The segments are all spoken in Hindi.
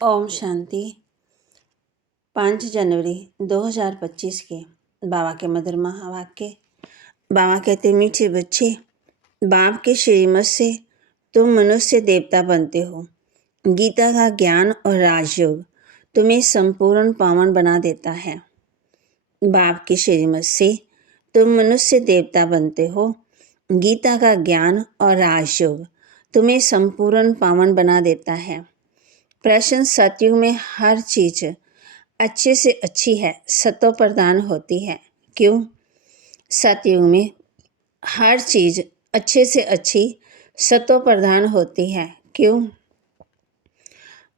ओम शांति। 5 जनवरी 2025 के बाबा के मधुर महावाक्य। बाबा कहते, मीठे बच्चे, बाप के श्रीमत से तुम मनुष्य देवता बनते हो। गीता का ज्ञान और राजयोग तुम्हें संपूर्ण पावन बना देता है। बाप की श्रीमत से तुम मनुष्य देवता बनते हो। गीता का ज्ञान और राजयोग तुम्हें संपूर्ण पावन बना देता है। प्रश्न, सतयुग में हर चीज अच्छे से अच्छी है, सतो प्रदान होती है, क्यों? सतयुग में हर चीज अच्छे से अच्छी सतो प्रदान होती है, क्यों?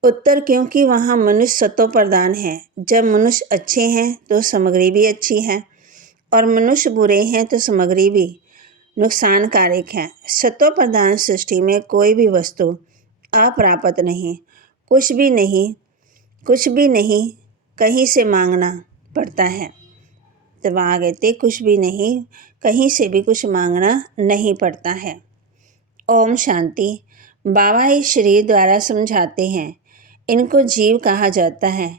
उत्तर, क्योंकि वहाँ मनुष्य सतो प्रदान है। जब मनुष्य अच्छे हैं तो सामग्री भी अच्छी है, और मनुष्य बुरे हैं तो सामग्री भी नुकसानकारक है। सतो प्रदान सृष्टि में कोई भी वस्तु अप्राप्त नहीं, कुछ भी नहीं कहीं से मांगना पड़ता है। तब आ गए थे, कुछ भी नहीं, कहीं से भी कुछ मांगना नहीं पड़ता है। ओम शांति। बाबा इस शरीर द्वारा समझाते हैं, इनको जीव कहा जाता है।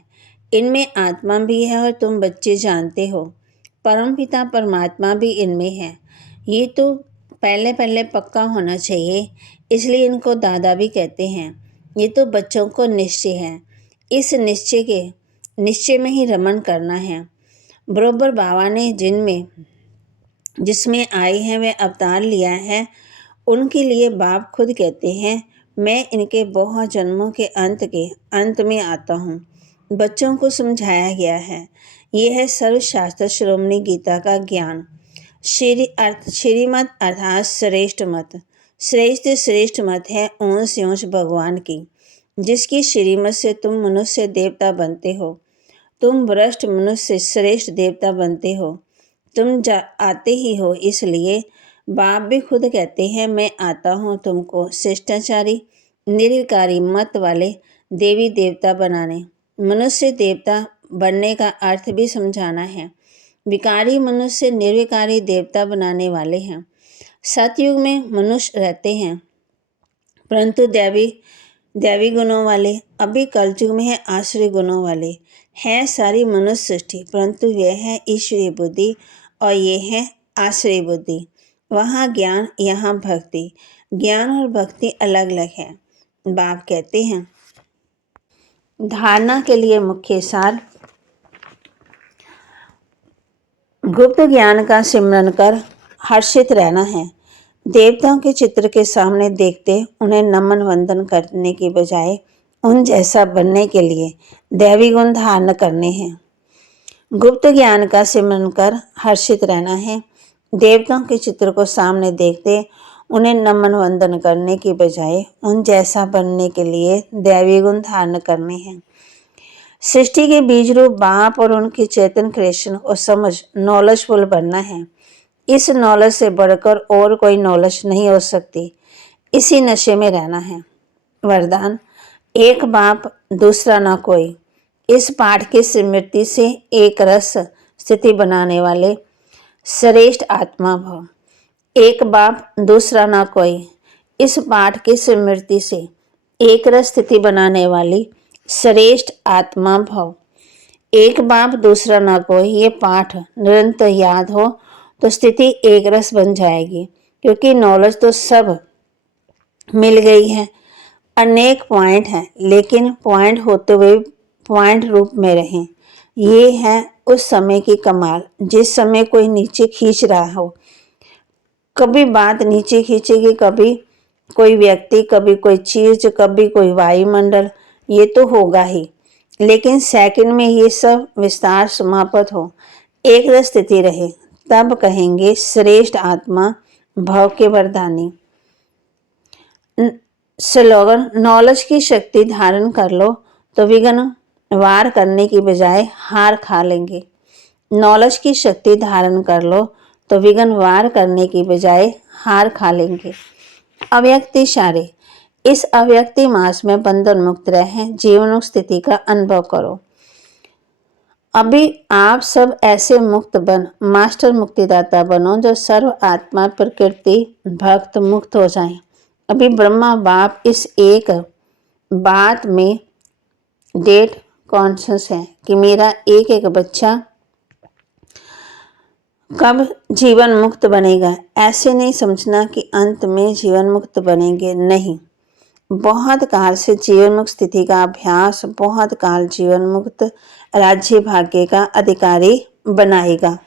इनमें आत्मा भी है और तुम बच्चे जानते हो परमपिता परमात्मा भी इनमें है। ये तो पहले पक्का होना चाहिए, इसलिए इनको दादा भी कहते हैं। ये तो बच्चों को निश्चय है, इस निश्चय में ही रमन करना है। बरोबर बाबा ने जिसमें आए हैं वे अवतार लिया है, उनके लिए बाप खुद कहते हैं, मैं इनके बहुत जन्मों के अंत में आता हूँ। बच्चों को समझाया गया है, यह है सर्वशास्त्र श्रोमणी गीता का ज्ञान। श्रीमत अर्थात श्रेष्ठ मत। श्रेष्ठ मत है ऊंच भगवान की, जिसकी श्रीमत से तुम मनुष्य देवता बनते हो। तुम भ्रष्ट मनुष्य श्रेष्ठ देवता बनते हो। तुम आते ही हो, इसलिए बाप भी खुद कहते हैं, मैं आता हूँ तुमको शिष्टाचारी निर्विकारी मत वाले देवी देवता बनाने। मनुष्य देवता बनने का अर्थ भी समझाना है। विकारी मनुष्य निर्विकारी देवता बनाने वाले हैं। सतयुग में मनुष्य रहते हैं, परंतु दैवी गुणों वाले। अभी कलयुग में है आश्रय गुणों वाले। है सारी मनुष्य सृष्टि, परंतु यह है ईश्वरीय बुद्धि और ये है आश्रय बुद्धि। वहाँ ज्ञान, यहाँ भक्ति। ज्ञान और भक्ति अलग अलग है। बाप कहते हैं, धारणा के लिए मुख्य सार, गुप्त ज्ञान का सिमरन कर हर्षित रहना है। देवताओं के चित्र के सामने देखते उन्हें नमन वंदन करने की बजाय उन जैसा बनने के लिए दैवी गुण धारण करने हैं। गुप्त ज्ञान का सिमरन कर हर्षित रहना है। देवताओं के चित्र को सामने देखते उन्हें नमन वंदन करने की बजाय उन जैसा बनने के लिए दैवी गुण धारण करने हैं। सृष्टि के बीज रूप बाप और उनकी चेतन क्रिएशन और समझ नॉलेजफुल बनना है। इस नॉलेज से बढ़कर और कोई नॉलेज नहीं हो सकती। इसी नशे में रहना है। वरदान, एक बाप दूसरा ना कोई। इस पाठ की स्मृति से एक रस स्थिति बनाने वाले श्रेष्ठ आत्मा भव। एक बाप दूसरा ना कोई। इस पाठ की स्मृति से एक रस स्थिति बनाने वाली श्रेष्ठ आत्मा भव। एक बाप दूसरा ना कोई, ये पाठ निरंतर याद हो तो स्थिति एक रस बन जाएगी, क्योंकि नॉलेज तो सब मिल गई है। अनेक पॉइंट हैं, लेकिन पॉइंट होते हुए पॉइंट रूप में रहें। ये है उस समय की कमाल, जिस समय कोई नीचे खींच रहा हो। कभी बात नीचे खींचेगी, कभी कोई व्यक्ति, कभी कोई चीज, कभी कोई वायुमंडल, ये तो होगा ही। लेकिन सेकंड में ये सब विस्तार समाप्त हो, एक रस स्थिति रहे, तब कहेंगे श्रेष्ठ आत्मा भव के वरदानी। स्लोगन, नॉलेज की शक्ति धारण कर लो तो विघ्न वार करने की बजाय हार खा लेंगे। नॉलेज की शक्ति धारण कर लो तो विघ्न वार करने की बजाय हार खा लेंगे। अव्यक्ति इशारे, इस अव्यक्ति मास में बंधन मुक्त रहें, जीवन स्थिति का अनुभव करो। अभी आप सब ऐसे मुक्त बन मास्टर मुक्तिदाता बनो जो सर्व आत्मा प्रकृति भक्त मुक्त हो जाएं। अभी ब्रह्मा बाप इस एक बात में डेट कॉन्शियस है कि मेरा एक एक बच्चा कब जीवन मुक्त बनेगा। ऐसे नहीं समझना कि अंत में जीवन मुक्त बनेंगे, नहीं। बहुत काल से जीवन मुक्त स्थिति का अभ्यास बहुत काल जीवन मुक्त राज्य भाग्य का अधिकारी बनाएगा।